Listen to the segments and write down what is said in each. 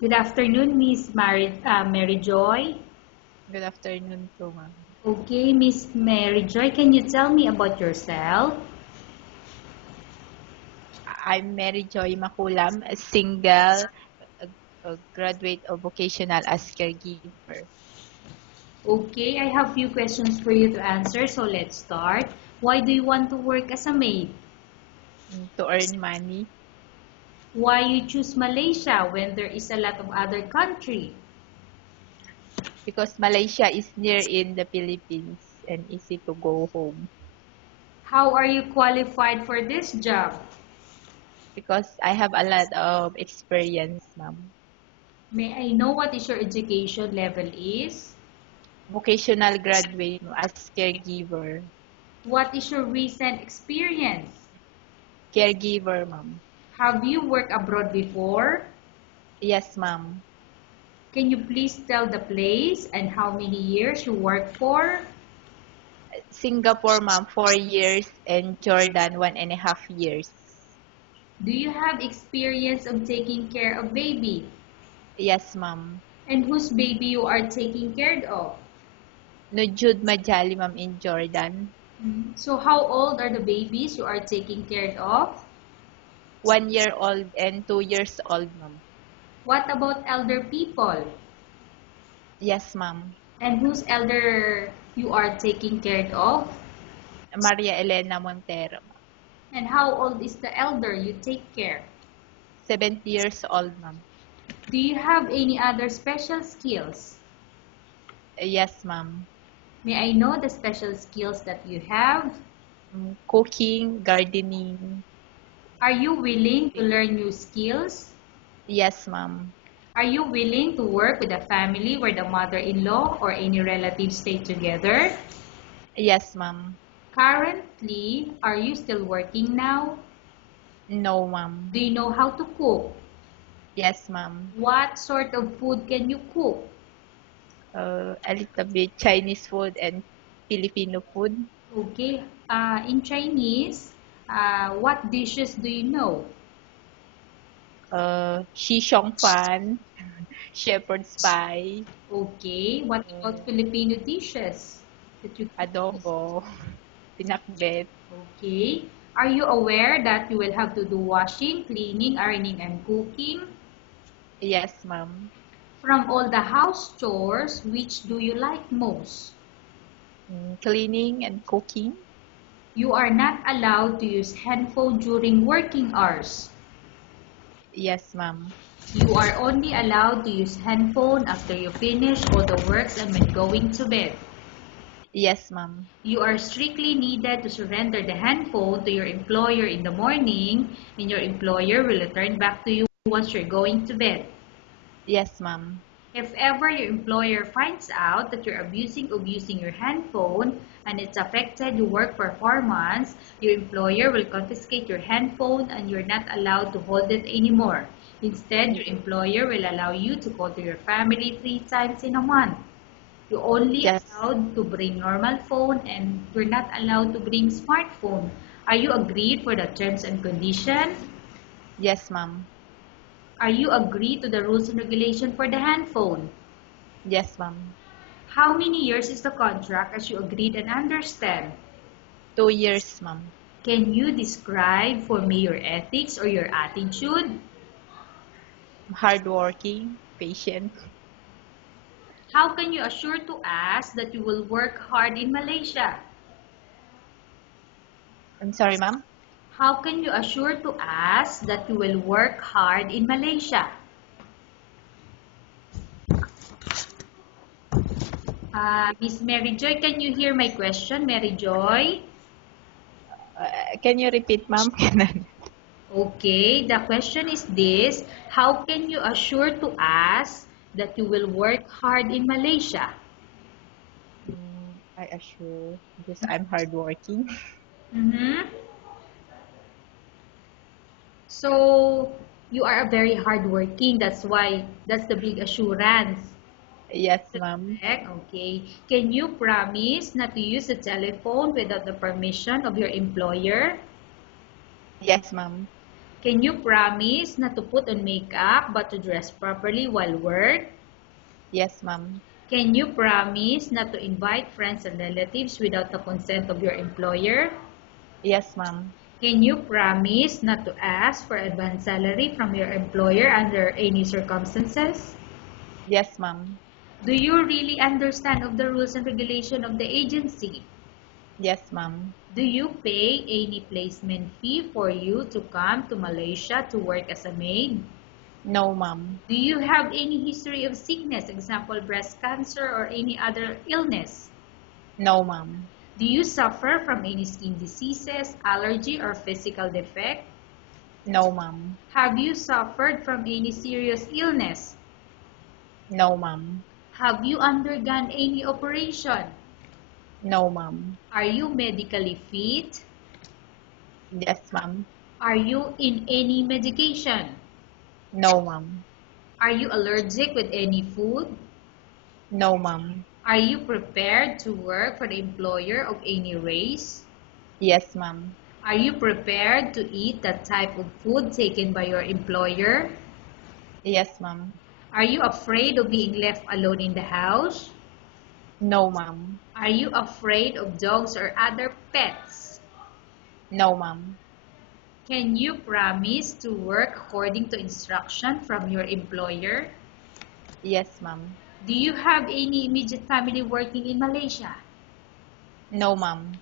Good afternoon, Mary Joy. Good afternoon po, ma'am. Okay, Miss Mary Joy, can you tell me about yourself? I'm Mary Joy Makulam, a single graduate of vocational as caregiver. Okay, I have few questions for you to answer, so let's start. Why do you want to work as a maid? To earn money Why you choose Malaysia when there is a lot of other country? because Malaysia is near in the Philippines and easy to go home. How are you qualified for this job? Because I have a lot of experience, ma'am. May I know what is your education level is? Vocational graduate as caregiver. What is your recent experience? Caregiver, ma'am. Have you worked abroad before? Yes, ma'am. Can you please tell the place and how many years you work for? Singapore, ma'am, 4 years, and Jordan, 1.5 years. Do you have experience of taking care of baby? Yes, ma'am. And whose baby you are taking care of? No, Jude Majali, ma'am, in Jordan. So how old are the babies you are taking care of? 1 year old and 2 years old, ma'am. What about elder people? Yes, ma'am. And whose elder you are taking care of? Maria Elena Montero, ma'am. And how old is the elder you take care? 70 years old, ma'am. Do you have any other special skills? Yes, ma'am. May I know the special skills that you have? Cooking, gardening. Are you willing to learn new skills? Yes, ma'am. Are you willing to work with a family where the mother-in-law or any relatives stay together? Yes, ma'am. Currently, are you still working now? No, ma'am. Do you know how to cook? Yes, ma'am. What sort of food can you cook? A little bit Chinese food and Filipino food. Okay, in Chinese, what dishes do you know? Shishong fan, shepherd's pie, Okay, what about uh, Filipino dishes that you cook? adobo, pinakbet. Okay, are you aware that you will have to do washing, cleaning, ironing, and cooking? Yes, ma'am. From all the house chores, which do you like most? Cleaning and cooking. You are not allowed to use handphone during working hours. Yes, ma'am. You are only allowed to use handphone after you finish all the works and when going to bed. Yes, ma'am. You are strictly needed to surrender the handphone to your employer in the morning, and your employer will return back to you once you're going to bed. Yes, ma'am. If ever your employer finds out that you're abusing your handphone and it's affected your work performance, your employer will confiscate your handphone and you're not allowed to hold it anymore. Instead, your employer will allow you to call to your family 3 times in a month. You're only Yes. allowed to bring normal phone and you're not allowed to bring smartphone. Are you agreed for the terms and conditions? Yes, ma'am. Are you agreed to the rules and regulation for the handphone? Yes, ma'am. How many years is the contract as you agreed and understand? 2 years, ma'am. Can you describe for me your ethics or your attitude? Hardworking, patient. How can you assure to us that you will work hard in Malaysia? I'm sorry, ma'am. How can you assure to us that you will work hard in Malaysia? Miss Mary Joy, can you hear my question, Mary Joy? Can you repeat, ma'am? Okay, the question is this: how can you assure to us that you will work hard in Malaysia? I assure because I'm hardworking. Mm-hmm. So you are a very hardworking. That's the big assurance. Yes, Is that ma'am. correct? Okay. Can you promise not to use the telephone without the permission of your employer? Yes, ma'am. Can you promise not to put on makeup but to dress properly while work? Yes, ma'am. Can you promise not to invite friends and relatives without the consent of your employer? Yes, ma'am. Can you promise not to ask for advance salary from your employer under any circumstances? Yes, ma'am. Do you really understand of the rules and regulation of the agency? Yes, ma'am. Do you pay any placement fee for you to come to Malaysia to work as a maid? No, ma'am. Do you have any history of sickness, example breast cancer or any other illness? No, ma'am. Do you suffer from any skin diseases, allergy or physical defect? No, ma'am. Have you suffered from any serious illness? No, ma'am. Have you undergone any operation? No, ma'am. Are you medically fit? Yes, ma'am. Are you in any medication? No, ma'am. Are you allergic with any food? No, ma'am. Are you prepared to work for the employer of any race? Yes, ma'am. Are you prepared to eat that type of food taken by your employer? Yes, ma'am. Are you afraid of being left alone in the house? No, ma'am. Are you afraid of dogs or other pets? No, ma'am. Can you promise to work according to instruction from your employer? Yes, ma'am. Do you have any immediate family working in Malaysia? No, ma'am.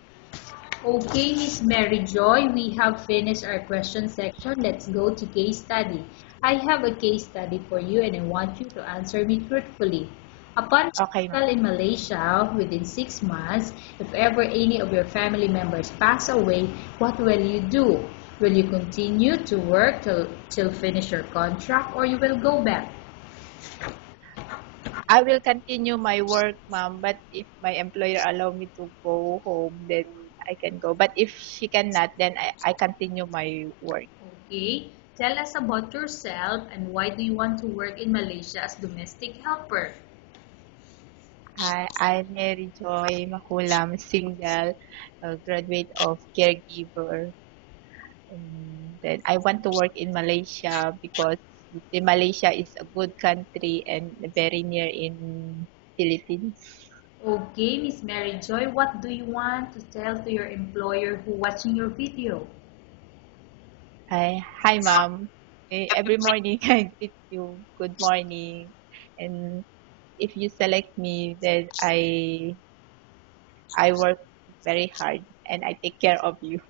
Okay, Miss Mary Joy, we have finished our question section. Let's go to case study. I have a case study for you and I want you to answer me truthfully. Upon Okay, ma'am. arrival in Malaysia within 6 months, if ever any of your family members pass away, what will you do? Will you continue to work till finish your contract or you will go back? I will continue my work, ma'am, but if my employer allow me to go home, then I can go. But if she cannot, then I continue my work. Okay, tell us about yourself and why do you want to work in Malaysia as domestic helper? Hi, I'm Mary Joy Makulam, single, graduate of caregiver. And then I want to work in Malaysia because Malaysia is a good country and very near in Philippines. Okay, Miss Mary Joy, what do you want to tell to your employer who watching your video? Hi, ma'am. Every morning I greet you. Good morning. And if you select me, then I work very hard and I take care of you.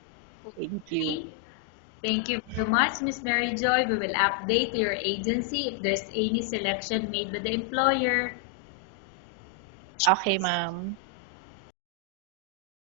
Thank you. Okay, thank you very much, Miss Mary Joy. We will update your agency if there's any selection made by the employer. Okay, ma'am.